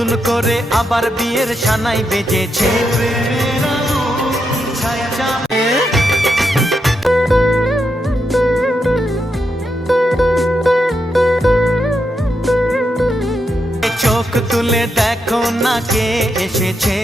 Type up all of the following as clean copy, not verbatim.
নতুন করে আবার বিয়ের সানাই বেজেছে। চোখ তুলে দেখো না কে এসেছে।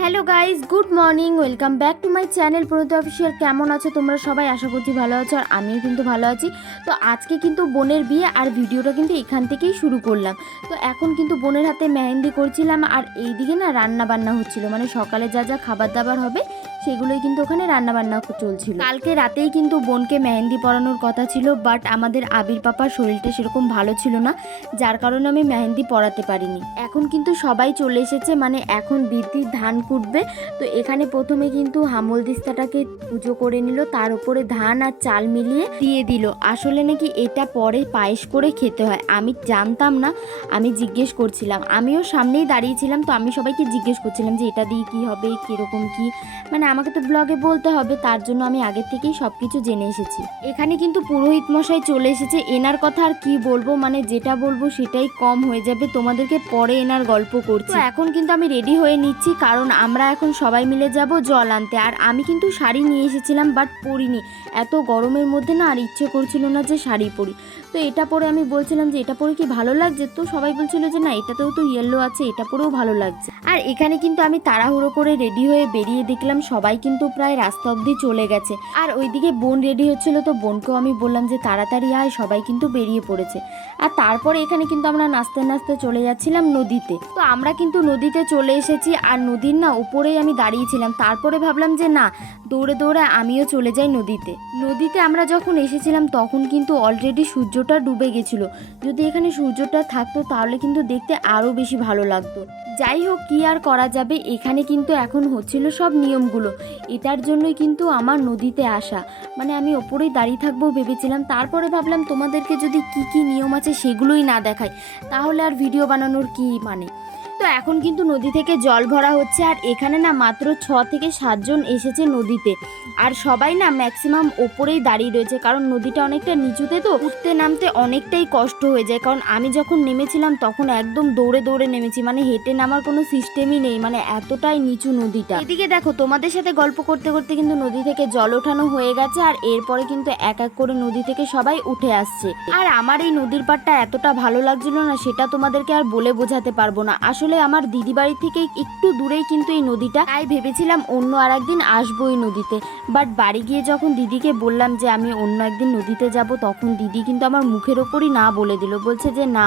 Hello guys, good morning, welcome back to my channel Pranati official. কেমন আছো তোমরা সবাই? আশা করছি ভালো আছো, আর আমিও কিন্তু ভালো আছি। তো আজকে কিন্তু বোনের বিয়ে, আর ভিডিওটা কিন্তু এখান থেকেই শুরু করলাম। তো এখন কিন্তু বোনের হাতে মেহেন্দি করছিলাম, আর এইদিকে না রান্না বান্না হচ্ছিল, মানে সকালে যা যা খাবার দাবার হবে সেগুলোই কিন্তু ওখানে রান্না বান্না চলছিল। কালকে রাতেই কিন্তু বোনকে মেহেন্দি পরানোর কথা ছিল, বাট আমাদের আবির পাপার শরীরটা সেরকম ভালো ছিল না, যার কারণে আমি মেহেন্দি পরাতে পারিনি। এখন কিন্তু সবাই চলে এসেছে, মানে এখন দিদির ধান কুটবে। তো এখানে প্রথমে কিন্তু হামল দিস্তাটাকে পুজো করে নিল, তার উপরে ধান আর চাল মিলিয়ে দিয়ে দিল। আসলে নাকি এটা পরে পায়েস করে খেতে হয়, আমি জানতাম না, আমি জিজ্ঞেস করছিলাম, আমিও সামনেই দাঁড়িয়েছিলাম। তো আমি সবাইকে জিজ্ঞেস করছিলাম যে এটা দিয়ে কী হবে, কীরকম কী, মানে আমাকে তো ব্লগে বলতে হবে, তার জন্য আমি আগে থেকেই সব কিছু জেনে এসেছি। এখানে কিন্তু পুরোহিত মশাই চলে এসেছে। এনার কথা আর কি বলবো, মানে যেটা বলবো সেটাই কম হয়ে যাবে, তোমাদেরকে পরে এনার গল্প করছি। এখন কিন্তু আমি রেডি হয়ে নিচ্ছি, কারণ আমরা এখন সবাই মিলে যাব জল আনতে। আর আমি কিন্তু শাড়ি নিয়ে এসেছিলাম, বাট পরিনি, এত গরমের মধ্যে না আর ইচ্ছে করছিল না যে শাড়ি পরি। তো এটা পরে আমি বলছিলাম যে এটা পরে কি ভালো লাগছে, তো সবাই বলছিল যে না এটাতেও তো ইয়েলো আছে, এটা পরেও ভালো লাগছে। আর এখানে কিন্তু আমি তাড়াহুড়ো করে রেডি হয়ে বেরিয়ে দেখলাম সবাই কিন্তু প্রায় রাস্তা অবধি চলে গেছে। আর ওইদিকে বোন রেডি হচ্ছিল, তো বোনকেও আমি বললাম যে তাড়াতাড়ি আয়, সবাই কিন্তু বেরিয়ে পড়েছে। আর তারপরে এখানে কিন্তু আমরা নাচতে নাচতে চলে যাচ্ছিলাম নদীতে। তো আমরা কিন্তু নদীতে চলে এসেছি, আর নদীর না উপরেই আমি দাঁড়িয়েছিলাম। তারপরে ভাবলাম যে না, দৌড়ে দৌড়ে আমিও চলে যাই নদীতে। নদীতে আমরা যখন এসেছিলাম তখন কিন্তু অলরেডি সূর্যটা ডুবে গেছিল। যদি এখানে সূর্যটা থাকতো তাহলে কিন্তু দেখতে আরও বেশি ভালো লাগতো। যাই হোক, কি আর করা যাবে, এখানে কিন্তু এখন হচ্ছিল সব নিয়মগুলো। এটার জন্যই কিন্তু আমার নদীতে আসা, মানে আমি ওপরেই দাঁড়িয়ে থাকবো ভেবেছিলাম। তারপরে ভাবলাম তোমাদেরকে যদি কি কি নিয়ম আছে সেগুলোই না দেখাই, তাহলে আর ভিডিও বানানোর কি মানে। তো এখন কিন্তু নদী থেকে জল ভরা হচ্ছে, আর এখানে না মাত্র 6 থেকে 7 জন এসেছে নদীতে। আর সবাই না ম্যাক্সিমাম ওপরেই দাঁড়িয়ে রয়েছে, কারণ নদীটা অনেকটা নিচুতে, তো উঠতে নামতে অনেকটাই কষ্ট হয়ে যায়। কারণ আমি যখন নেমেছিলাম তখন একদম দৌড়ে দৌড়ে নেমেছি, মানে হেঁটে নামার কোনো সিস্টেমই নেই, মানে এতটাই নিচু নদীটা। এদিকে দেখো, তোমাদের সাথে গল্প করতে করতে কিন্তু নদী থেকে জল ওঠানো হয়ে গেছে, আর এরপরে কিন্তু এক এক করে নদী থেকে সবাই উঠে আসছে। আর আমার এই নদীর পাড়টা এতটা ভালো লাগছিল না, সেটা তোমাদেরকে আর বলে বোঝাতে পারবো না। আসলে আমার দিদি বাড়ি থেকে একটু দূরেই কিন্তু এই নদীটা, তাই ভেবেছিলাম অন্য আর একদিন আসবো এই নদীতে। বাট বাড়ি গিয়ে যখন দিদিকে বললাম যে আমি অন্য একদিন নদীতে যাব, তখন দিদি কিন্তু আমার মুখের ওপরই না বলে দিল, বলছে যে না,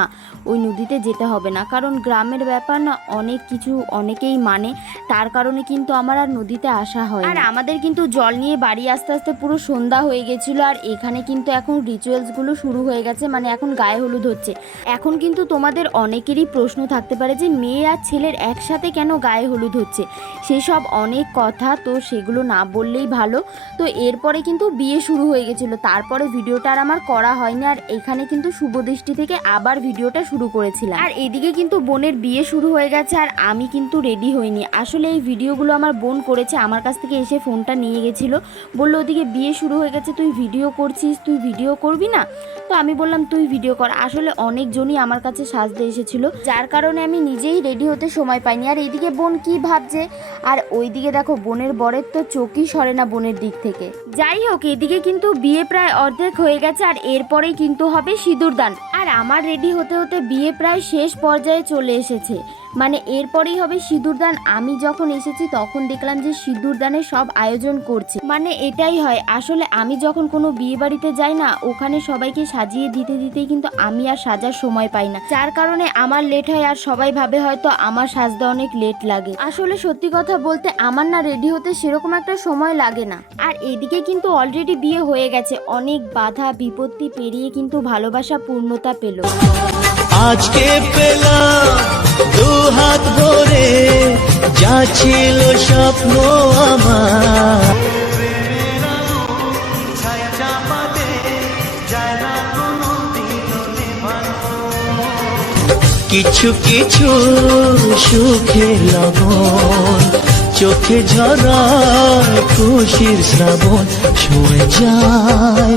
ওই নদীতে যেতে হবে না। কারণ গ্রামের ব্যাপার না, অনেক কিছু অনেকেই মানে, তার কারণে কিন্তু আমার আর নদীতে আসা হয়। আর আমাদের কিন্তু জল নিয়ে বাড়ি আসতে আসতে পুরো সন্ধ্যা হয়ে গেছিলো। আর এখানে কিন্তু এখন রিচুয়ালসগুলো শুরু হয়ে গেছে, মানে এখন গায়ে হলুদ হচ্ছে। এখন কিন্তু তোমাদের অনেকেরই প্রশ্ন থাকতে পারে যে মেয়ে আর ছেলের একসাথে কেন গায়ে হলুদ হচ্ছে, সেসব অনেক কথা, তো সেগুলো না বললেই ভালো। তো এরপরে কিন্তু বিয়ে শুরু হয়ে গেছিলো, তারপরে ভিডিওটা আর আমার করা হয়নি। আর এখানে কিন্তু শুভদৃষ্টি থেকে আবার ভিডিওটা শুরু করেছিলাম। আর এদিকে কিন্তু বোনের বিয়ে শুরু হয়ে গেছে, আর আমি কিন্তু রেডি হইনি। আসলে এই ভিডিওগুলো আমার বোন করেছে, আমার কাছ থেকে এসে ফোনটা নিয়ে গেছিলো, বললো ওদিকে বিয়ে শুরু হয়ে গেছে, তুই ভিডিও করছিস, তুই ভিডিও করবি না? তো আমি বললাম তুই ভিডিও কর। আসলে অনেকজনই আমার কাছে সাজতে এসেছিলো, যার কারণে আমি নিজেই রেডি হতে সময় পাইনি। আর এইদিকে বোন কি ভাবছে, আর ওইদিকে দেখো বোনের বরের তো চোখই সরে না বোনের দিক থেকে। যাই হোক, এদিকে কিন্তু বিয়ে প্রায় অর্ধেক হয়ে গেছে, আর এরপরেই কিন্তু হবে সিঁদুরদান। আর আমার রেডি হতে হতে বিয়ে প্রায় শেষ পর্যায়ে চলে এসেছে, মানে এরপরেই হবে সিঁদুরদান। আমি যখন এসেছি তখন দেখলাম যে সিঁদুরদানের সব আয়োজন করছে, মানে এটাই হয়। আসলে আমি যখন কোনো বিয়ে বাড়িতে যাই না, ওখানে সবাইকে সাজিয়ে দিতে দিতেই কিন্তু আমি আর সাজার সময় পাই না, যার কারণে আমার লেট হয়। আর সবাই ভাবে হয়তো আমার সাজতে অনেক লেট লাগে। আসলে সত্যি কথা বলতে আমার না রেডি হতে সেরকম একটা সময় লাগে না। আর এদিকে কিন্তু অলরেডি বিয়ে হয়ে গেছে, অনেক বাধা বিপত্তি পেরিয়ে কিন্তু ভালোবাসা পূর্ণতা পেল। আজকে পেলাম দু হাত ভরে যা ছিল স্বপ্ন আমার, কিছু কিছু সুখে লগন চোখে ঝরায় খুশির শ্রাবণ ছুঁয়ে যায়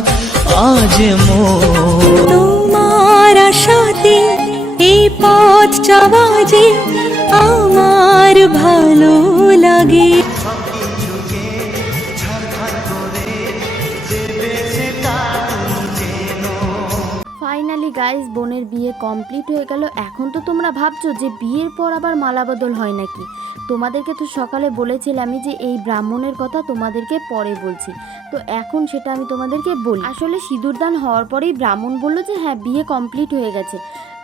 আজ মন। তোমার আশাতে এই পথ চলা যে আমার ভালো লাগে। ফাইনালি গাইস বোনের বিয়ে কমপ্লিট হয়ে গেল। এখন তো তোমরা ভাবছো যে বিয়ের পর আবার মালা বদল হয় নাকি। তোমাদেরকে তো সকালে বলেছিলামই যে এই ব্রাহ্মণের কথা তোমাদেরকে পরে বলছি, তো এখন সেটা আমি তোমাদেরকে বলি। আসলে সিঁদুরদান হওয়ার পরেই ব্রাহ্মণ বললো যে হ্যাঁ বিয়ে কমপ্লিট হয়ে গেছে।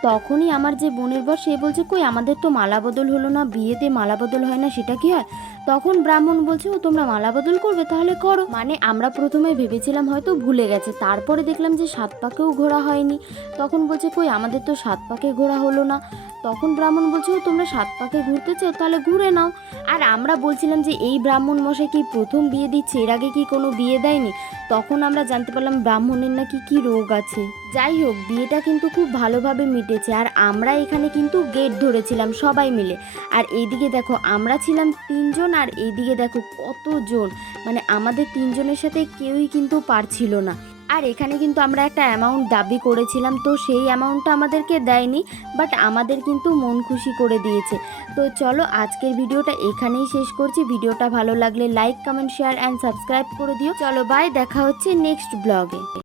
তখনই আমার যে বোনের বর সে বলছে কই আমাদের তো মালা বদল হলো না, বিয়েতে মালা বদল হয় না, সেটা কি হয়? তখন ব্রাহ্মণ বলছে ও তোমরা মালা বদল করবে, তাহলে করো। মানে আমরা প্রথমে ভেবেছিলাম হয়তো ভুলে গেছে, তারপরে দেখলাম যে 7 পাকেও ঘোরা হয়নি। তখন বলছে কই আমাদের তো 7 পাকে ঘোরা হলো না। তখন ব্রাহ্মণ বলছে ও তোমরা 7 পাকে ঘুরতে চাও, তাহলে ঘুরে নাও। আর আমরা বলছিলাম যে এই ব্রাহ্মণ মশাই কি প্রথম বিয়ে দিচ্ছে, এর আগে কি কোনো বিয়ে দেয়নি। তখন আমরা জানতে পারলাম ব্রাহ্মণের নাকি কি রোগ আছে। যাই হোক বিয়েটা কিন্তু খুব ভালোভাবে মিটেছে। আর আমরা এখানে কিন্তু গেট ধরেছিলাম সবাই মিলে। আর এইদিকে দেখো আমরা ছিলাম 3 জন, আর এইদিকে দেখো কতজন, মানে আমাদের 3 জনের সাথে কেউই কিন্তু পারছিল না। আর এখানে কিন্তু আমরা একটা অ্যামাউন্ট দাবি করেছিলাম, তো সেই অ্যামাউন্টটা আমাদেরকে দেয়নি, বাট আমাদের কিন্তু মন খুশি করে দিয়েছে। তো চলো আজকের ভিডিওটা এখানেই শেষ করছি। ভিডিওটা ভালো লাগলে like, comment, share and subscribe করে দিও। চলো বাই, দেখা হচ্ছে নেক্সট ব্লগে।